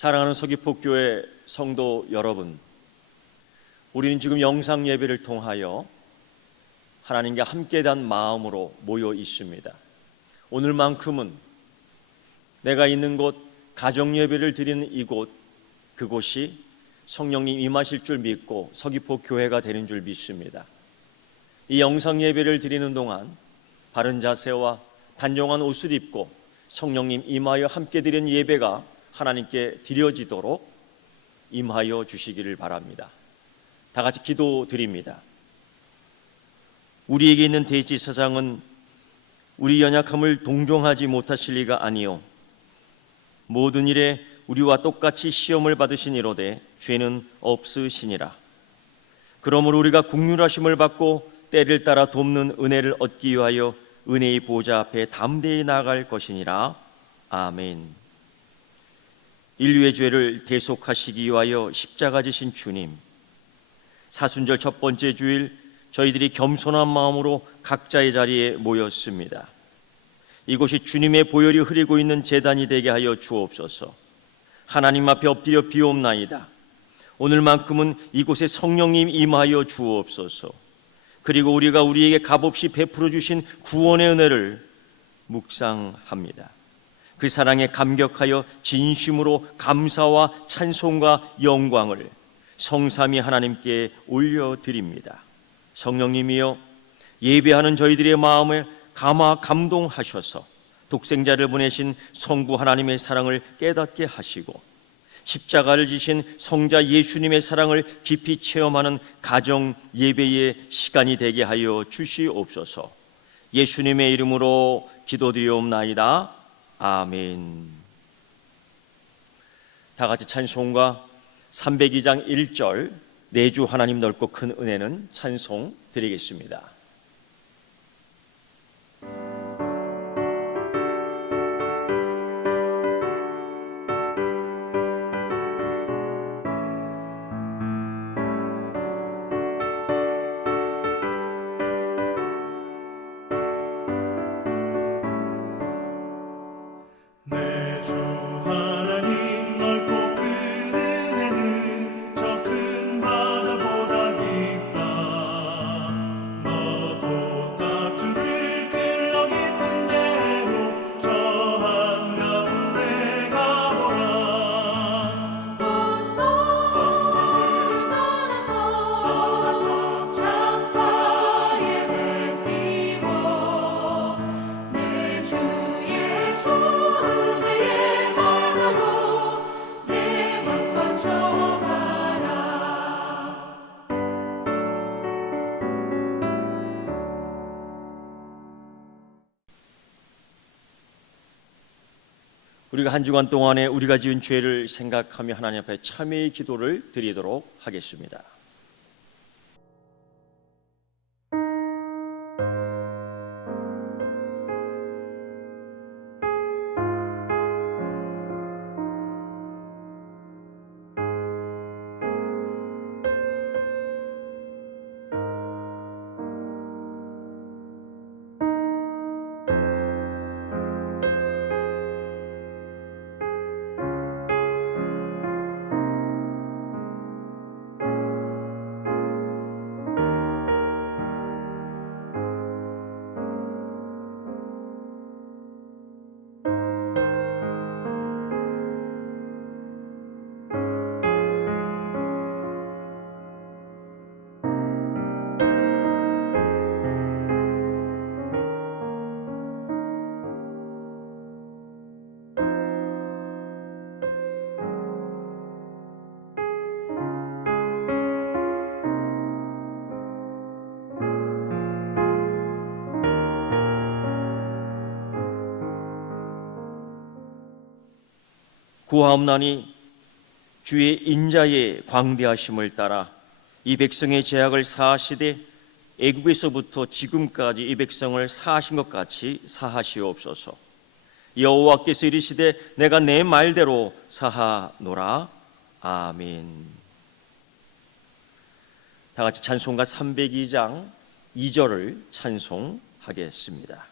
사랑하는 서귀포교회 성도 여러분, 우리는 지금 영상 예배를 통하여 하나님과 함께한 마음으로 모여 있습니다. 오늘만큼은 내가 있는 곳, 가정 예배를 드리는 이곳, 그곳이 성령님 임하실 줄 믿고 서귀포 교회가 되는 줄 믿습니다. 이 영상 예배를 드리는 동안 바른 자세와 단정한 옷을 입고 성령님 임하여 함께 드리는 예배가 하나님께 드려지도록 임하여 주시기를 바랍니다. 다 같이 기도드립니다. 우리에게 있는 대지사장은 우리 연약함을 동정하지 못하실 리가 아니요 모든 일에 우리와 똑같이 시험을 받으시니로되 죄는 없으시니라. 그러므로 우리가 긍휼하심을 받고 때를 따라 돕는 은혜를 얻기 위하여 은혜의 보좌 앞에 담대히 나아갈 것이니라. 아멘. 인류의 죄를 대속하시기 위하여 십자가 지신 주님, 사순절 첫 번째 주일 저희들이 겸손한 마음으로 각자의 자리에 모였습니다. 이곳이 주님의 보혈이 흐르고 있는 제단이 되게 하여 주옵소서. 하나님 앞에 엎드려 비옵나이다. 오늘만큼은 이곳에 성령님 임하여 주옵소서. 그리고 우리가 우리에게 값없이 베풀어 주신 구원의 은혜를 묵상합니다. 그 사랑에 감격하여 진심으로 감사와 찬송과 영광을 성삼위 하나님께 올려드립니다. 성령님이여, 예배하는 저희들의 마음을 감동하셔서 독생자를 보내신 성부 하나님의 사랑을 깨닫게 하시고 십자가를 지신 성자 예수님의 사랑을 깊이 체험하는 가정 예배의 시간이 되게 하여 주시옵소서. 예수님의 이름으로 기도드리옵나이다. 아멘. 다 같이 찬송가 302장 1절 내주 하나님 넓고 큰 은혜는 찬송 드리겠습니다. 우리가 한 주간 동안에 우리가 지은 죄를 생각하며 하나님 앞에 참회의 기도를 드리도록 하겠습니다. 구하옵나니 주의 인자의 광대하심을 따라 이 백성의 죄악을 사하시되 애굽에서부터 지금까지 이 백성을 사하신 것 같이 사하시옵소서. 여호와께서 이르시되 내가 내 말대로 사하노라. 아멘. 다 같이 찬송가 302장 2절을 찬송하겠습니다.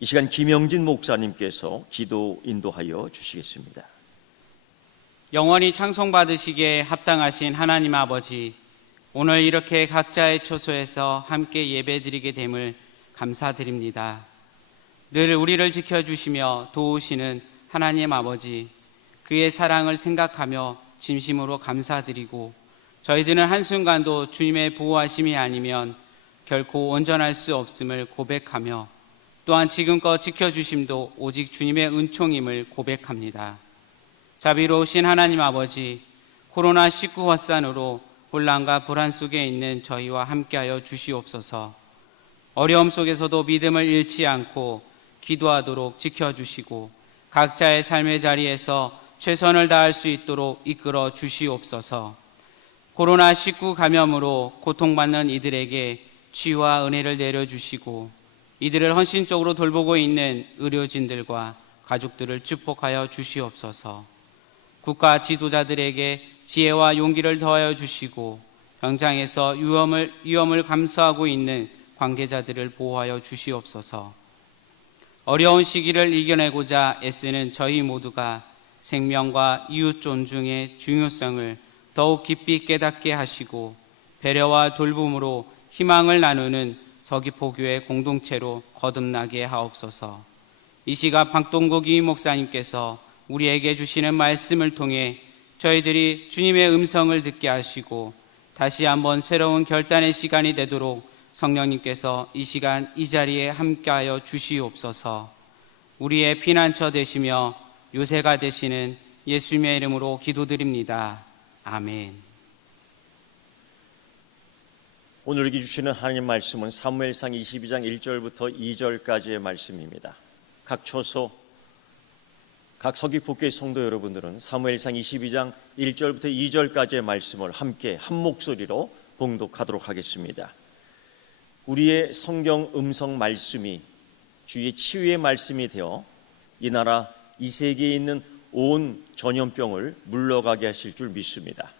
이 시간 김영진 목사님께서 기도 인도하여 주시겠습니다. 영원히 찬송받으시기에 합당하신 하나님 아버지, 오늘 이렇게 각자의 처소에서 함께 예배드리게 됨을 감사드립니다. 늘 우리를 지켜주시며 도우시는 하나님 아버지, 그의 사랑을 생각하며 진심으로 감사드리고, 저희들은 한순간도 주님의 보호하심이 아니면 결코 온전할 수 없음을 고백하며, 또한 지금껏 지켜주심도 오직 주님의 은총임을 고백합니다. 자비로우신 하나님 아버지, 코로나19 확산으로 혼란과 불안 속에 있는 저희와 함께하여 주시옵소서. 어려움 속에서도 믿음을 잃지 않고 기도하도록 지켜주시고, 각자의 삶의 자리에서 최선을 다할 수 있도록 이끌어 주시옵소서. 코로나19 감염으로 고통받는 이들에게 치유와 은혜를 내려주시고, 이들을 헌신적으로 돌보고 있는 의료진들과 가족들을 축복하여 주시옵소서. 국가 지도자들에게 지혜와 용기를 더하여 주시고, 현장에서 위험을 감수하고 있는 관계자들을 보호하여 주시옵소서. 어려운 시기를 이겨내고자 애쓰는 저희 모두가 생명과 이웃 존중의 중요성을 더욱 깊이 깨닫게 하시고, 배려와 돌봄으로 희망을 나누는 서귀포교회 공동체로 거듭나게 하옵소서. 이 시각 박동국 이 목사님께서 우리에게 주시는 말씀을 통해 저희들이 주님의 음성을 듣게 하시고, 다시 한번 새로운 결단의 시간이 되도록 성령님께서 이 시간 이 자리에 함께하여 주시옵소서. 우리의 피난처 되시며 요새가 되시는 예수님의 이름으로 기도드립니다. 아멘. 오늘에게 주시는 하나님 말씀은 사무엘상 22장 1절부터 2절까지의 말씀입니다. 각 처소, 각 서귀포교회 성도 여러분들은 사무엘상 22장 1절부터 2절까지의 말씀을 함께 한 목소리로 봉독하도록 하겠습니다. 우리의 성경 음성 말씀이 주의 치유의 말씀이 되어 이 나라 이 세계에 있는 온 전염병을 물러가게 하실 줄 믿습니다.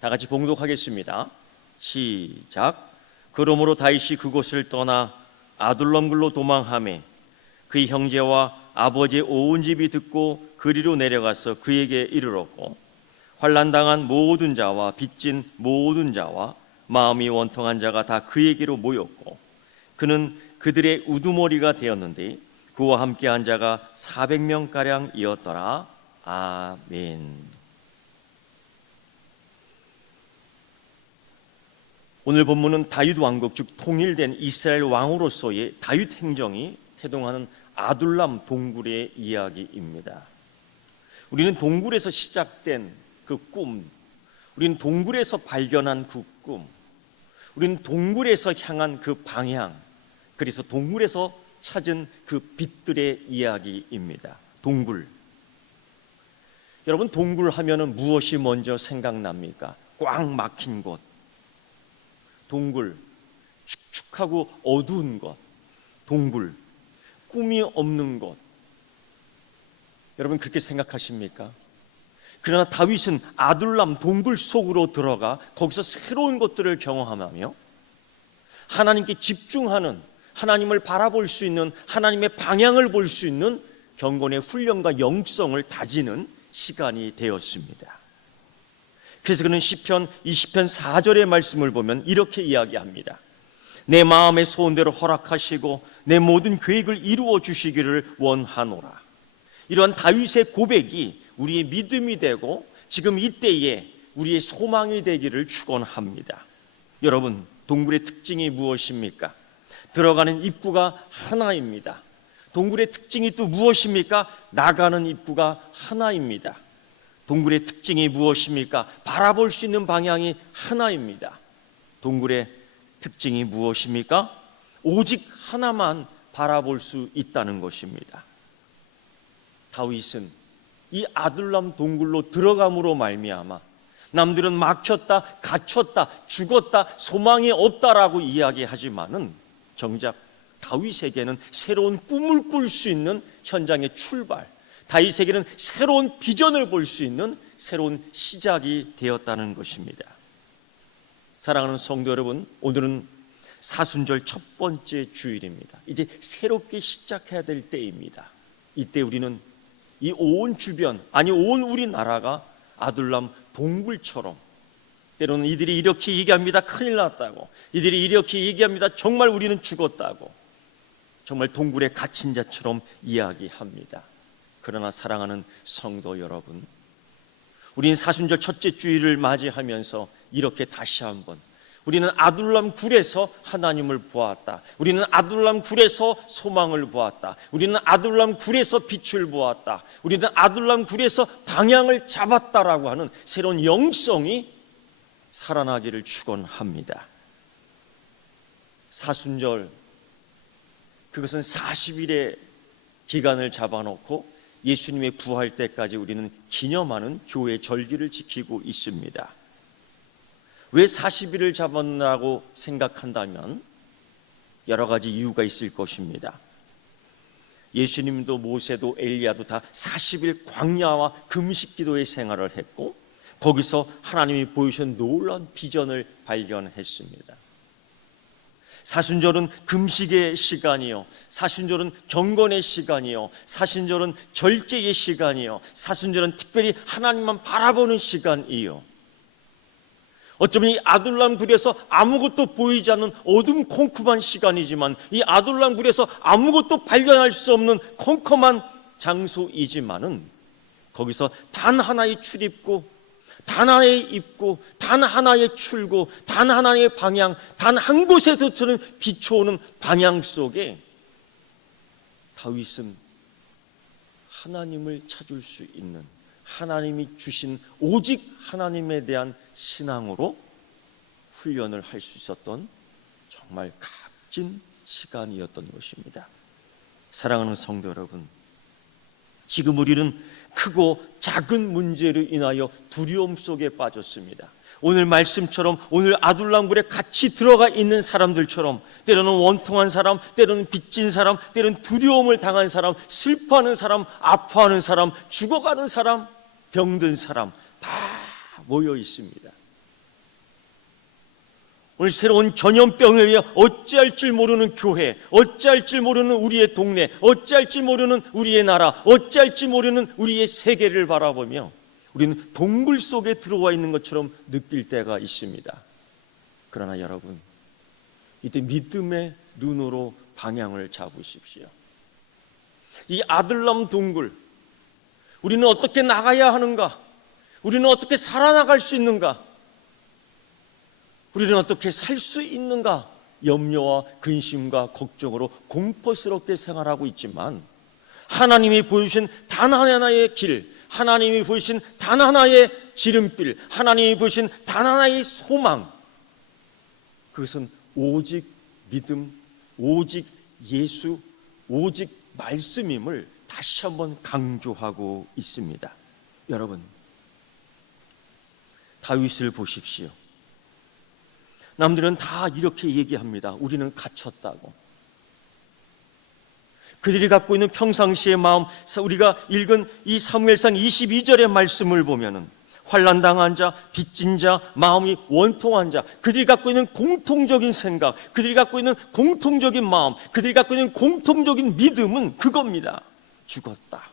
다 같이 봉독하겠습니다. 시작. 그러므로 다윗이 그곳을 떠나 아둘람굴로 도망하매 그의 형제와 아버지의 온 집이 듣고 그리로 내려가서 그에게 이르렀고, 환난당한 모든 자와 빚진 모든 자와 마음이 원통한 자가 다 그에게로 모였고, 그는 그들의 우두머리가 되었는데 그와 함께한 자가 400명가량이었더라. 아멘. 오늘 본문은 다윗 왕국, 즉 통일된 이스라엘 왕으로서의 다윗 행정이 태동하는 아둘람 동굴의 이야기입니다. 우리는 동굴에서 시작된 그 꿈, 우리는 동굴에서 발견한 그 꿈, 우리는 동굴에서 향한 그 방향, 그래서 동굴에서 찾은 그 빛들의 이야기입니다. 동굴. 여러분, 동굴 하면은 무엇이 먼저 생각납니까? 꽉 막힌 곳. 동굴, 축축하고 어두운 곳. 동굴, 꿈이 없는 곳. 여러분, 그렇게 생각하십니까? 그러나 다윗은 아둘람 동굴 속으로 들어가 거기서 새로운 것들을 경험하며 하나님께 집중하는, 하나님을 바라볼 수 있는, 하나님의 방향을 볼 수 있는 경건의 훈련과 영성을 다지는 시간이 되었습니다. 그래서 그는 시편 20편 4절의 말씀을 보면 이렇게 이야기합니다. 내 마음의 소원대로 허락하시고 내 모든 계획을 이루어 주시기를 원하노라. 이러한 다윗의 고백이 우리의 믿음이 되고 지금 이때에 우리의 소망이 되기를 축원합니다. 여러분, 동굴의 특징이 무엇입니까? 들어가는 입구가 하나입니다. 동굴의 특징이 또 무엇입니까? 나가는 입구가 하나입니다. 동굴의 특징이 무엇입니까? 바라볼 수 있는 방향이 하나입니다. 동굴의 특징이 무엇입니까? 오직 하나만 바라볼 수 있다는 것입니다. 다윗은 이 아둘람 동굴로 들어감으로 말미암아 남들은 막혔다, 갇혔다, 죽었다, 소망이 없다라고 이야기하지만은 정작 다윗에게는 새로운 꿈을 꿀 수 있는 현장의 출발, 다윗에게는 새로운 비전을 볼 수 있는 새로운 시작이 되었다는 것입니다. 사랑하는 성도 여러분, 오늘은 사순절 첫 번째 주일입니다. 이제 새롭게 시작해야 될 때입니다. 이때 우리는 이 온 주변, 아니 온 우리나라가 아둘람 동굴처럼, 때로는 이들이 이렇게 얘기합니다. 큰일 났다고. 이들이 이렇게 얘기합니다. 정말 우리는 죽었다고. 정말 동굴에 갇힌 자처럼 이야기합니다. 그러나 사랑하는 성도 여러분, 우리는 사순절 첫째 주일을 맞이하면서 이렇게 다시 한번, 우리는 아둘람 굴에서 하나님을 보았다. 우리는 아둘람 굴에서 소망을 보았다. 우리는 아둘람 굴에서 빛을 보았다. 우리는 아둘람 굴에서 방향을 잡았다라고 하는 새로운 영성이 살아나기를 축원합니다. 사순절, 그것은 40일의 기간을 잡아놓고 예수님의 부활 때까지 우리는 기념하는 교회 절기를 지키고 있습니다. 왜 40일을 잡았나고 생각한다면 여러 가지 이유가 있을 것입니다. 예수님도 모세도 엘리야도 다 40일 광야와 금식 기도의 생활을 했고, 거기서 하나님이 보여주신 놀라운 비전을 발견했습니다. 사순절은 금식의 시간이요, 사순절은 경건의 시간이요, 사순절은 절제의 시간이요, 사순절은 특별히 하나님만 바라보는 시간이요. 어쩌면 이 아둘람 굴에서 아무것도 보이지 않는 어둠컴컴한 시간이지만, 이 아둘람 굴에서 아무것도 발견할 수 없는 컴컴한 장소이지만은, 거기서 단 하나의 출입구, 단 하나의 입구, 단 하나의 출구, 단 하나의 방향, 단 한 곳에서처럼 비춰오는 방향 속에 다윗은 하나님을 찾을 수 있는, 하나님이 주신 오직 하나님에 대한 신앙으로 훈련을 할 수 있었던 정말 값진 시간이었던 것입니다. 사랑하는 성도 여러분, 지금 우리는 크고 작은 문제로 인하여 두려움 속에 빠졌습니다. 오늘 말씀처럼, 오늘 아둘람굴에 같이 들어가 있는 사람들처럼, 때로는 원통한 사람, 때로는 빚진 사람, 때로는 두려움을 당한 사람, 슬퍼하는 사람, 아파하는 사람, 죽어가는 사람, 병든 사람 다 모여 있습니다. 오늘 새로운 전염병에 의해 어찌할 줄 모르는 교회, 어찌할 줄 모르는 우리의 동네, 어찌할 줄 모르는 우리의 나라, 어찌할 줄 모르는 우리의 세계를 바라보며 우리는 동굴 속에 들어와 있는 것처럼 느낄 때가 있습니다. 그러나 여러분, 이때 믿음의 눈으로 방향을 잡으십시오. 이 아둘람 동굴, 우리는 어떻게 나가야 하는가? 우리는 어떻게 살아나갈 수 있는가? 우리는 어떻게 살 수 있는가? 염려와 근심과 걱정으로 공포스럽게 생활하고 있지만, 하나님이 보여주신 단 하나의 길, 하나님이 보여주신 단 하나의 지름길, 하나님이 보여주신 단 하나의 소망, 그것은 오직 믿음, 오직 예수, 오직 말씀임을 다시 한번 강조하고 있습니다. 여러분, 다윗을 보십시오. 남들은 다 이렇게 얘기합니다. 우리는 갇혔다고. 그들이 갖고 있는 평상시의 마음, 우리가 읽은 이 사무엘상 22절의 말씀을 보면은 환난당한 자, 빚진 자, 마음이 원통한 자, 그들이 갖고 있는 공통적인 생각, 그들이 갖고 있는 공통적인 마음, 그들이 갖고 있는 공통적인 믿음은 그겁니다. 죽었다,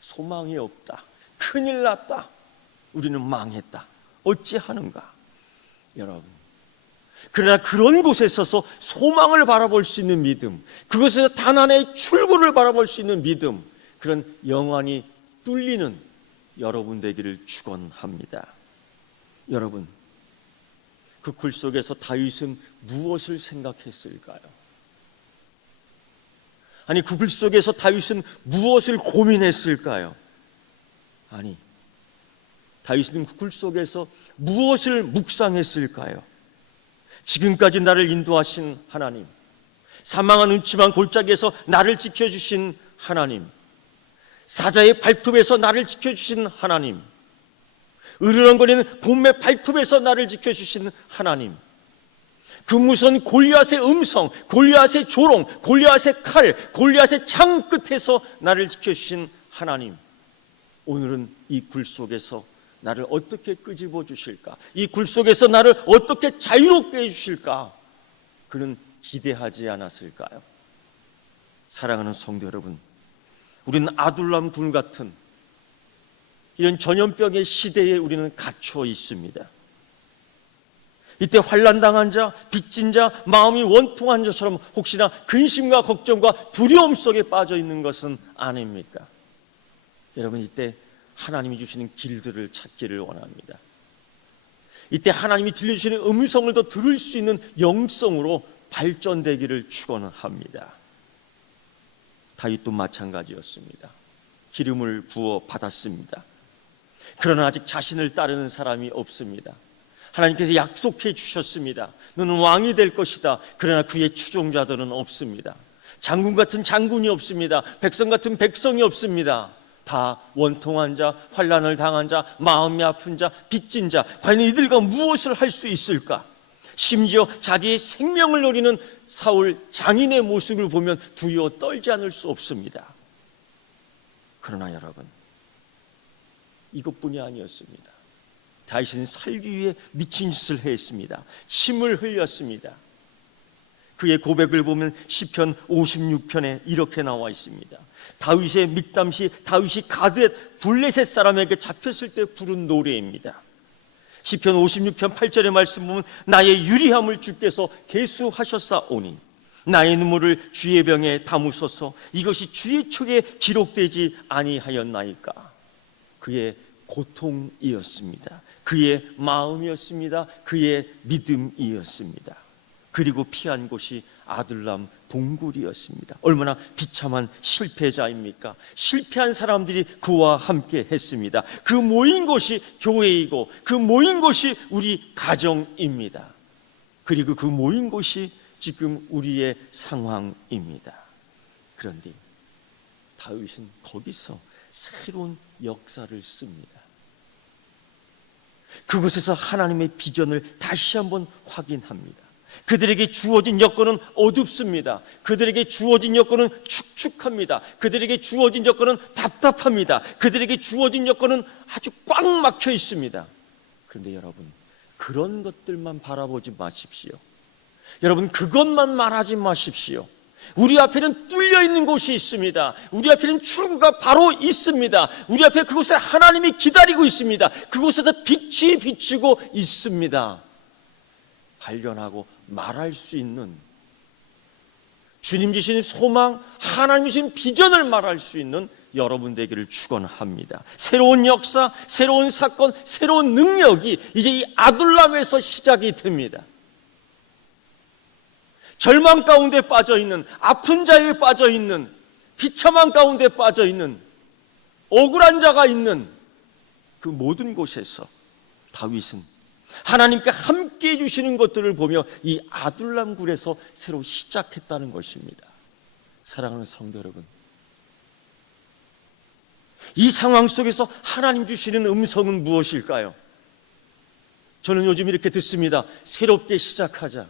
소망이 없다, 큰일 났다, 우리는 망했다, 어찌하는가? 여러분, 그러나 그런 곳에 서서 소망을 바라볼 수 있는 믿음, 그것에서 단 하나의 출구를 바라볼 수 있는 믿음, 그런 영안이 뚫리는 여러분 되기를 축원합니다. 여러분, 그 굴 속에서 다윗은 무엇을 생각했을까요? 아니, 그 굴 속에서 다윗은 무엇을 고민했을까요? 아니, 다윗은 그 굴 속에서 무엇을 묵상했을까요? 지금까지 나를 인도하신 하나님, 사망한 음침한 골짜기에서 나를 지켜주신 하나님, 사자의 발톱에서 나를 지켜주신 하나님, 으르렁거리는 곰의 발톱에서 나를 지켜주신 하나님, 그 무서운 골리앗의 음성, 골리앗의 조롱, 골리앗의 칼, 골리앗의 창 끝에서 나를 지켜주신 하나님, 오늘은 이 굴 속에서 나를 어떻게 끄집어 주실까? 이 굴 속에서 나를 어떻게 자유롭게 해주실까? 그는 기대하지 않았을까요? 사랑하는 성도 여러분, 우리는 아둘람 굴 같은 이런 전염병의 시대에 우리는 갇혀 있습니다. 이때 환난당한 자, 빚진 자, 마음이 원통한 자처럼 혹시나 근심과 걱정과 두려움 속에 빠져 있는 것은 아닙니까? 여러분, 이때 하나님이 주시는 길들을 찾기를 원합니다. 이때 하나님이 들려주시는 음성을 더 들을 수 있는 영성으로 발전되기를 축원합니다. 다윗도 마찬가지였습니다. 기름을 부어 받았습니다. 그러나 아직 자신을 따르는 사람이 없습니다. 하나님께서 약속해 주셨습니다. 너는 왕이 될 것이다. 그러나 그의 추종자들은 없습니다. 장군 같은 장군이 없습니다. 백성 같은 백성이 없습니다. 다 원통한 자, 환난을 당한 자, 마음이 아픈 자, 빚진 자, 과연 이들과 무엇을 할 수 있을까? 심지어 자기의 생명을 노리는 사울 장인의 모습을 보면 두려워 떨지 않을 수 없습니다. 그러나 여러분, 이것뿐이 아니었습니다. 다윗은 살기 위해 미친 짓을 했습니다. 침을 흘렸습니다. 그의 고백을 보면 시편 56편에 이렇게 나와 있습니다. 다윗의 믹담시, 다윗이 가드엣 블레셋 사람에게 잡혔을 때 부른 노래입니다. 시편 56편 8절의 말씀 보면 나의 유리함을 주께서 계수하셨사오니 나의 눈물을 주의 병에 담으소서. 이것이 주의 촉에 기록되지 아니하였나이까. 그의 고통이었습니다. 그의 마음이었습니다. 그의 믿음이었습니다. 그리고 피한 곳이 아둘람 동굴이었습니다. 얼마나 비참한 실패자입니까? 실패한 사람들이 그와 함께 했습니다. 그 모인 곳이 교회이고 그 모인 곳이 우리 가정입니다. 그리고 그 모인 곳이 지금 우리의 상황입니다. 그런데 다윗은 거기서 새로운 역사를 씁니다. 그곳에서 하나님의 비전을 다시 한번 확인합니다. 그들에게 주어진 여건은 어둡습니다. 그들에게 주어진 여건은 축축합니다. 그들에게 주어진 여건은 답답합니다. 그들에게 주어진 여건은 아주 꽉 막혀 있습니다. 그런데 여러분, 그런 것들만 바라보지 마십시오. 여러분, 그것만 말하지 마십시오. 우리 앞에는 뚫려 있는 곳이 있습니다. 우리 앞에는 출구가 바로 있습니다. 우리 앞에 그곳에 하나님이 기다리고 있습니다. 그곳에서 빛이 비치고 있습니다. 발견하고 말할 수 있는, 주님 주신 소망, 하나님 주신 비전을 말할 수 있는 여러분 되기를 축원합니다. 새로운 역사, 새로운 사건, 새로운 능력이 이제 이 아둘람에서 시작이 됩니다. 절망 가운데 빠져있는, 아픈 자에 빠져있는, 비참한 가운데 빠져있는, 억울한 자가 있는 그 모든 곳에서 다윗은 하나님께 함께 해주시는 것들을 보며 이 아둘람 굴에서 새로 시작했다는 것입니다. 사랑하는 성도 여러분, 이 상황 속에서 하나님 주시는 음성은 무엇일까요? 저는 요즘 이렇게 듣습니다. 새롭게 시작하자.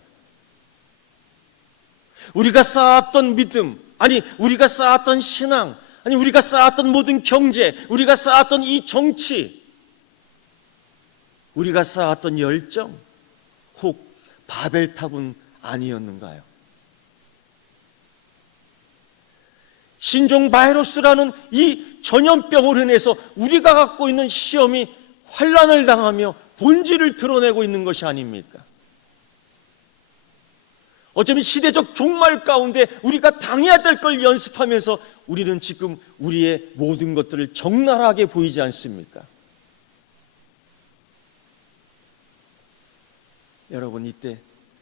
우리가 쌓았던 믿음, 아니 우리가 쌓았던 신앙, 아니 우리가 쌓았던 모든 경제, 우리가 쌓았던 이 정치, 우리가 쌓았던 열정, 혹 바벨탑은 아니었는가요? 신종 바이러스라는 이 전염병으로 인해서 우리가 갖고 있는 시험이 환난을 당하며 본질을 드러내고 있는 것이 아닙니까? 어쩌면 시대적 종말 가운데 우리가 당해야 될 걸 연습하면서 우리는 지금 우리의 모든 것들을 적나라하게 보이지 않습니까? 여러분, 이때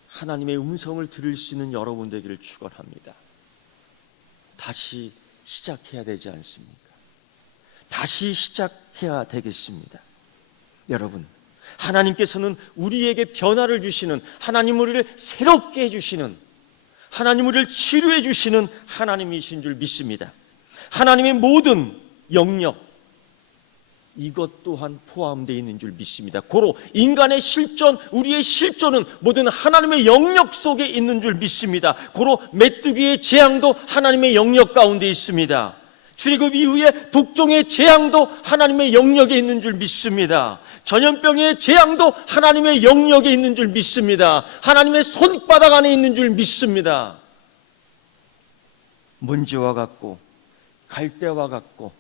하나님의 음성을 들을 수 있는 여러분 되기를 축원합니다. 다시 시작해야 되지 않습니까? 다시 시작해야 되겠습니다. 여러분, 하나님께서는 우리에게 변화를 주시는, 하나님 우리를 새롭게 해주시는, 하나님 우리를 치료해 주시는 하나님이신 줄 믿습니다. 하나님의 모든 영역, 이것 또한 포함되어 있는 줄 믿습니다. 고로 인간의 실존, 우리의 실존은 모든 하나님의 영역 속에 있는 줄 믿습니다. 고로 메뚜기의 재앙도 하나님의 영역 가운데 있습니다. 출애굽 이후에 독종의 재앙도 하나님의 영역에 있는 줄 믿습니다. 전염병의 재앙도 하나님의 영역에 있는 줄 믿습니다. 하나님의 손바닥 안에 있는 줄 믿습니다. 먼지와 같고 갈대와 같고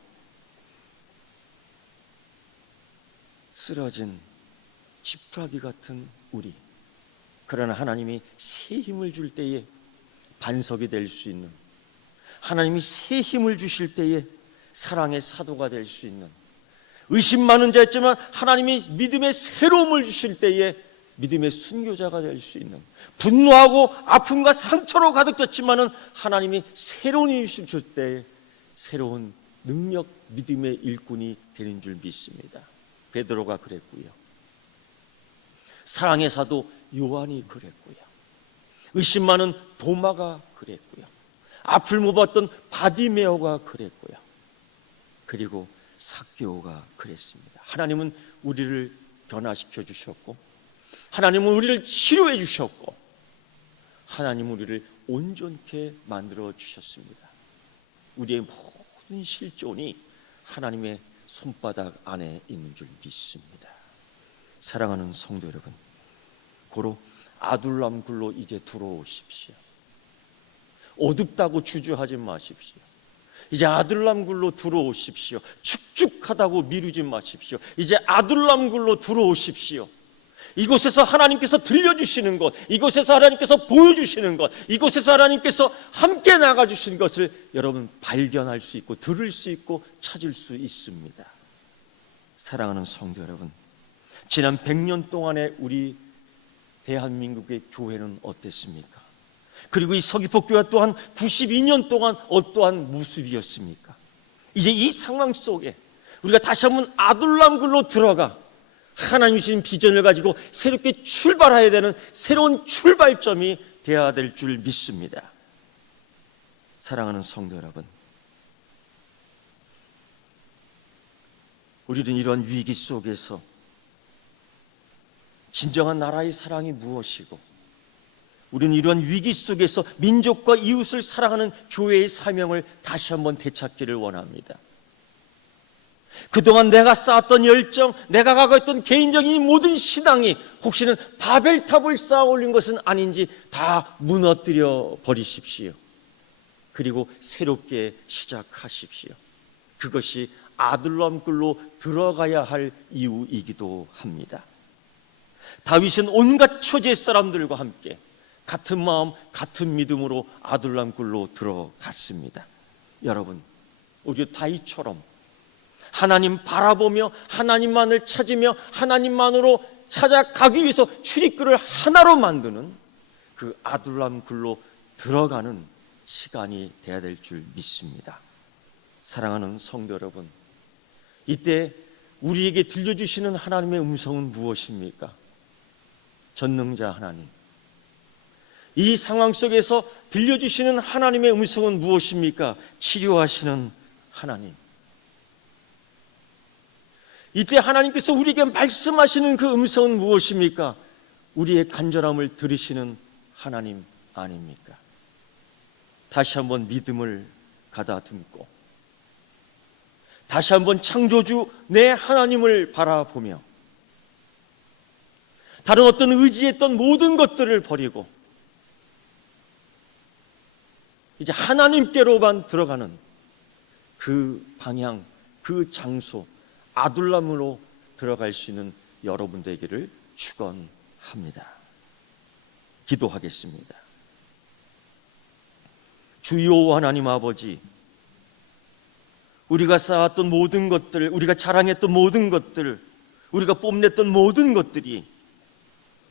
쓰러진 지푸라기 같은 우리, 그러나 하나님이 새 힘을 줄 때에 반석이 될 수 있는, 하나님이 새 힘을 주실 때에 사랑의 사도가 될 수 있는, 의심 많은 자였지만 하나님이 믿음의 새로움을 주실 때에 믿음의 순교자가 될 수 있는, 분노하고 아픔과 상처로 가득 찼지만은 하나님이 새로운 힘을 주실 때에 새로운 능력, 믿음의 일꾼이 되는 줄 믿습니다. 베드로가 그랬고요, 사랑의 사도 요한이 그랬고요, 의심 많은 도마가 그랬고요, 앞을 못 봤던 바디메오가 그랬고요, 그리고 삭개오가 그랬습니다. 하나님은 우리를 변화시켜 주셨고, 하나님은 우리를 치료해 주셨고, 하나님은 우리를 온전케 만들어 주셨습니다. 우리의 모든 실존이 하나님의 손바닥 안에 있는 줄 믿습니다. 사랑하는 성도 여러분, 고로 아둘람 굴로 이제 들어오십시오. 어둡다고 주저하지 마십시오. 이제 아둘람 굴로 들어오십시오. 축축하다고 미루지 마십시오. 이제 아둘람 굴로 들어오십시오. 이곳에서 하나님께서 들려주시는 것, 이곳에서 하나님께서 보여주시는 것, 이곳에서 하나님께서 함께 나가주시는 것을 여러분 발견할 수 있고 들을 수 있고 찾을 수 있습니다. 사랑하는 성도 여러분, 지난 100년 동안의 우리 대한민국의 교회는 어땠습니까? 그리고 이 서귀포교회 또한 92년 동안 어떠한 모습이었습니까? 이제 이 상황 속에 우리가 다시 한번 아둘람 굴로 들어가 하나님 주신 비전을 가지고 새롭게 출발해야 되는 새로운 출발점이 되어야 될 줄 믿습니다. 사랑하는 성도 여러분, 우리는 이런 위기 속에서 진정한 나라의 사랑이 무엇이고, 우리는 이런 위기 속에서 민족과 이웃을 사랑하는 교회의 사명을 다시 한번 되찾기를 원합니다. 그동안 내가 쌓았던 열정, 내가 갖고 있던 개인적인 모든 신앙이 혹시는 바벨탑을 쌓아 올린 것은 아닌지 다 무너뜨려 버리십시오. 그리고 새롭게 시작하십시오. 그것이 아둘람 굴로 들어가야 할 이유이기도 합니다. 다윗은 온갖 초지의 사람들과 함께 같은 마음, 같은 믿음으로 아둘람 굴로 들어갔습니다. 여러분, 우리 다윗처럼 하나님 바라보며 하나님만을 찾으며 하나님만으로 찾아가기 위해서 출입구를 하나로 만드는 그 아둘람 굴로 들어가는 시간이 되어야 될 줄 믿습니다. 사랑하는 성도 여러분, 이때 우리에게 들려주시는 하나님의 음성은 무엇입니까? 전능자 하나님, 이 상황 속에서 들려주시는 하나님의 음성은 무엇입니까? 치료하시는 하나님. 이때 하나님께서 우리에게 말씀하시는 그 음성은 무엇입니까? 우리의 간절함을 들으시는 하나님 아닙니까? 다시 한번 믿음을 가다듬고 다시 한번 창조주 내 하나님을 바라보며 다른 어떤 의지했던 모든 것들을 버리고 이제 하나님께로만 들어가는 그 방향, 그 장소, 아둘람으로 들어갈 수 있는 여러분 되기를 축원합니다. 기도하겠습니다. 주여 하나님 아버지, 우리가 쌓았던 모든 것들, 우리가 자랑했던 모든 것들, 우리가 뽐냈던 모든 것들이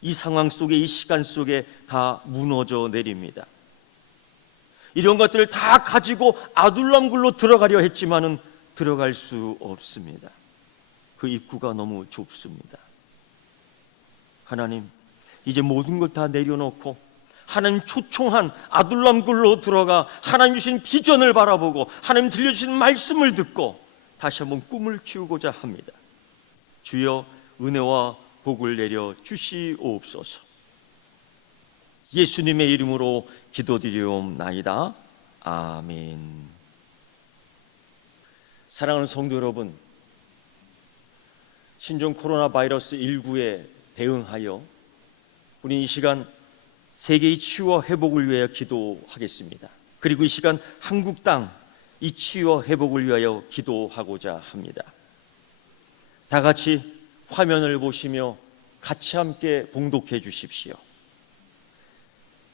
이 상황 속에, 이 시간 속에 다 무너져 내립니다. 이런 것들을 다 가지고 아둘람 굴로 들어가려 했지만은 들어갈 수 없습니다. 그 입구가 너무 좁습니다. 하나님, 이제 모든 걸 다 내려놓고 하나님 초청한 아둘람 굴로 들어가 하나님 주신 비전을 바라보고 하나님 들려주신 말씀을 듣고 다시 한번 꿈을 키우고자 합니다. 주여 은혜와 복을 내려 주시옵소서. 예수님의 이름으로 기도드리옵나이다. 아멘. 사랑하는 성도 여러분, 신종 코로나 바이러스 19에 대응하여 우리 이 시간 세계의 치유와 회복을 위하여 기도하겠습니다. 그리고 이 시간 한국 땅 이 치유와 회복을 위하여 기도하고자 합니다. 다 같이 화면을 보시며 같이 함께 봉독해 주십시오.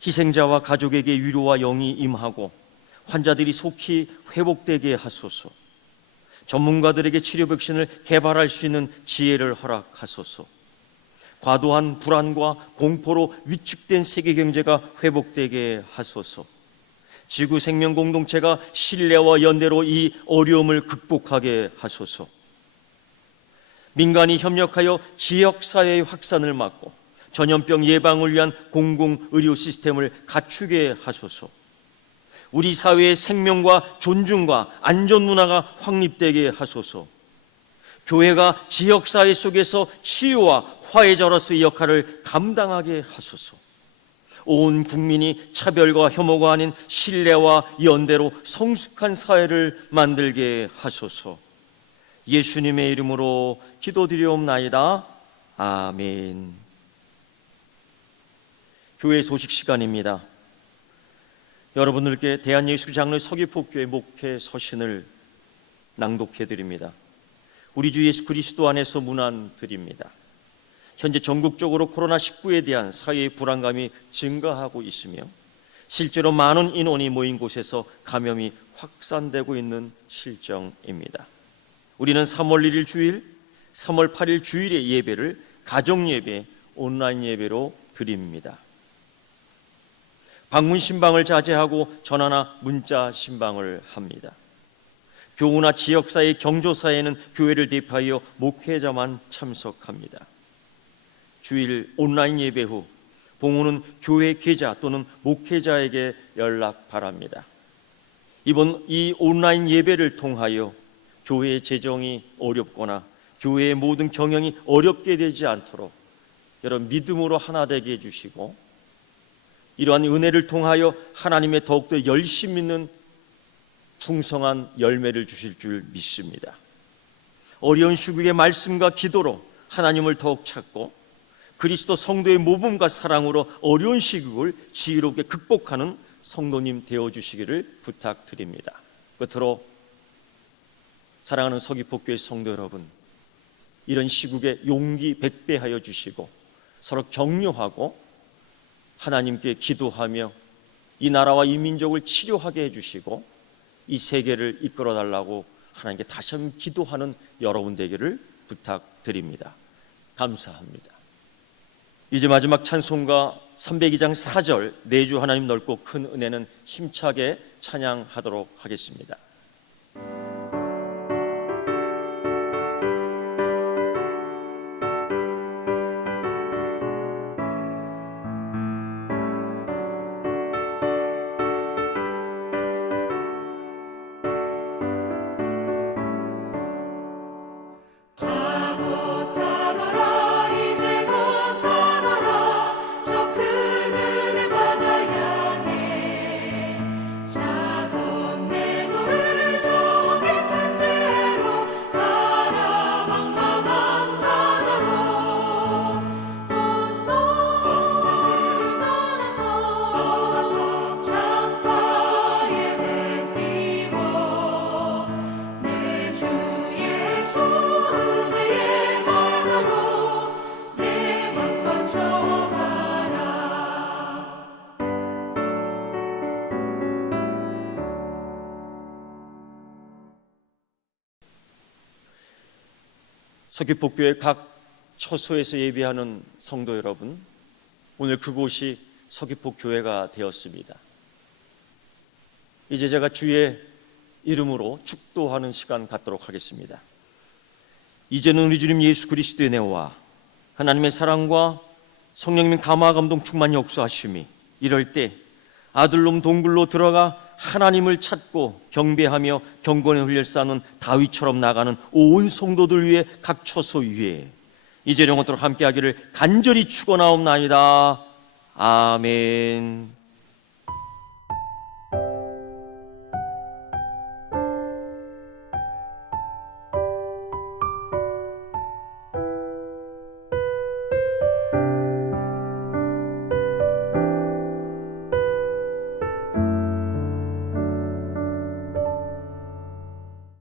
희생자와 가족에게 위로와 영이 임하고 환자들이 속히 회복되게 하소서. 전문가들에게 치료 백신을 개발할 수 있는 지혜를 허락하소서. 과도한 불안과 공포로 위축된 세계 경제가 회복되게 하소서. 지구 생명 공동체가 신뢰와 연대로 이 어려움을 극복하게 하소서. 민간이 협력하여 지역사회의 확산을 막고 전염병 예방을 위한 공공의료 시스템을 갖추게 하소서. 우리 사회의 생명과 존중과 안전 문화가 확립되게 하소서. 교회가 지역사회 속에서 치유와 화해자로서의 역할을 감당하게 하소서. 온 국민이 차별과 혐오가 아닌 신뢰와 연대로 성숙한 사회를 만들게 하소서. 예수님의 이름으로 기도드리옵나이다. 아멘. 교회 소식 시간입니다. 여러분들께 대한예수교 장로의 서귀포교회 목회 서신을 낭독해 드립니다. 우리 주 예수 그리스도 안에서 문안 드립니다. 현재 전국적으로 코로나19에 대한 사회의 불안감이 증가하고 있으며 실제로 많은 인원이 모인 곳에서 감염이 확산되고 있는 실정입니다. 우리는 3월 1일 주일, 3월 8일 주일의 예배를 가정예배, 온라인 예배로 드립니다. 방문 신방을 자제하고 전화나 문자 신방을 합니다. 교우나 지역사회, 경조사회는 교회를 대표하여 목회자만 참석합니다. 주일 온라인 예배 후 봉헌은 교회 계좌 또는 목회자에게 연락 바랍니다. 이번 이 온라인 예배를 통하여 교회의 재정이 어렵거나 교회의 모든 경영이 어렵게 되지 않도록 여러분 믿음으로 하나 되게 해주시고 이러한 은혜를 통하여 하나님의 더욱더 열심 있는 풍성한 열매를 주실 줄 믿습니다. 어려운 시국의 말씀과 기도로 하나님을 더욱 찾고 그리스도 성도의 모범과 사랑으로 어려운 시국을 지혜롭게 극복하는 성도님 되어주시기를 부탁드립니다. 끝으로 사랑하는 서귀포교회 성도 여러분, 이런 시국에 용기 백배하여 주시고 서로 격려하고 하나님께 기도하며 이 나라와 이 민족을 치료하게 해주시고 이 세계를 이끌어달라고 하나님께 다시 한번 기도하는 여러분 되기를 부탁드립니다. 감사합니다. 이제 마지막 찬송가 302장 4절 내주 하나님 넓고 큰 은혜는 힘차게 찬양하도록 하겠습니다. 서귀포교회 각 처소에서 예배하는 성도 여러분, 오늘 그곳이 서귀포교회가 되었습니다. 이제 제가 주의 이름으로 축도하는 시간 갖도록 하겠습니다. 이제는 우리 주님 예수 그리스도의 은혜와 하나님의 사랑과 성령님의 감화 감동 충만 역사하심이 이럴 때 아들놈 동굴로 들어가 하나님을 찾고 경배하며 경건의 훈련을 쌓는 다윗처럼 나가는 온 성도들 위해 각 처소 위에 이제 영원토록 함께하기를 간절히 축원하옵나이다. 아멘.